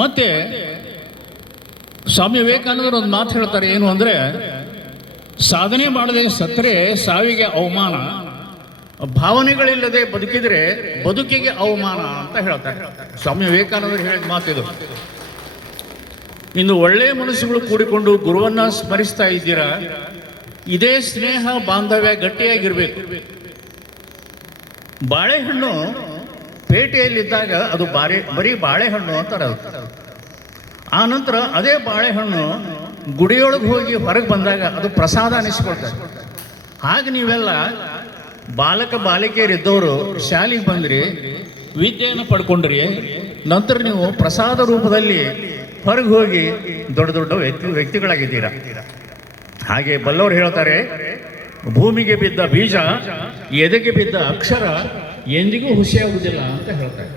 ಮತ್ತೆ ಸ್ವಾಮಿ ವಿವೇಕಾನಂದರು ಒಂದು ಮಾತು ಹೇಳ್ತಾರೆ, ಏನು ಅಂದರೆ ಸಾಧನೆ ಮಾಡದೆ ಸತ್ತರೆ ಸಾವಿಗೆ ಅವಮಾನ, ಭಾವನೆಗಳಿಲ್ಲದೆ ಬದುಕಿದರೆ ಬದುಕಿಗೆ ಅವಮಾನ ಅಂತ ಹೇಳ್ತಾರೆ. ಸ್ವಾಮಿ ವಿವೇಕಾನಂದರು ಹೇಳಿದ ಮಾತಿದು. ಇಂದು ಒಳ್ಳೆಯ ಮನಸ್ಸುಗಳು ಕೂಡಿಕೊಂಡು ಗುರುವನ್ನ ಸ್ಮರಿಸ್ತಾ ಇದ್ದೀರಾ, ಇದೇ ಸ್ನೇಹ ಬಾಂಧವ್ಯ ಗಟ್ಟಿಯಾಗಿರ್ಬೇಕು. ಬಾಳೆಹಣ್ಣು ಪೇಟೆಯಲ್ಲಿದ್ದಾಗ ಅದು ಬರೀ ಬಾಳೆಹಣ್ಣು ಅಂತಾರೆ. ಆ ನಂತರ ಅದೇ ಬಾಳೆಹಣ್ಣು ಗುಡಿಯೊಳಗೆ ಹೋಗಿ ಹೊರಗೆ ಬಂದಾಗ ಅದು ಪ್ರಸಾದ ಅನಿಸ್ಕೊಳ್ತಾರೆ. ಹಾಗೆ ನೀವೆಲ್ಲ ಬಾಲಕ ಬಾಲಿಕೆಯರಿದ್ದವರು ಶಾಲೆಗೆ ಬಂದ್ರಿ, ವಿದ್ಯೆಯನ್ನು ಪಡ್ಕೊಂಡ್ರಿ, ನಂತರ ನೀವು ಪ್ರಸಾದ ರೂಪದಲ್ಲಿ ಹೊರಗೆ ಹೋಗಿ ದೊಡ್ಡ ದೊಡ್ಡ ವ್ಯಕ್ತಿಗಳಾಗಿದ್ದೀರಾ. ಹಾಗೆ ಬಲ್ಲವರು ಹೇಳ್ತಾರೆ, ಭೂಮಿಗೆ ಬಿದ್ದ ಬೀಜ, ಎದೆಗೆ ಬಿದ್ದ ಅಕ್ಷರ ಎಂದಿಗೂ ಹುಸಿಯಾಗುವುದಿಲ್ಲ ಅಂತ ಹೇಳ್ತಾರೆ.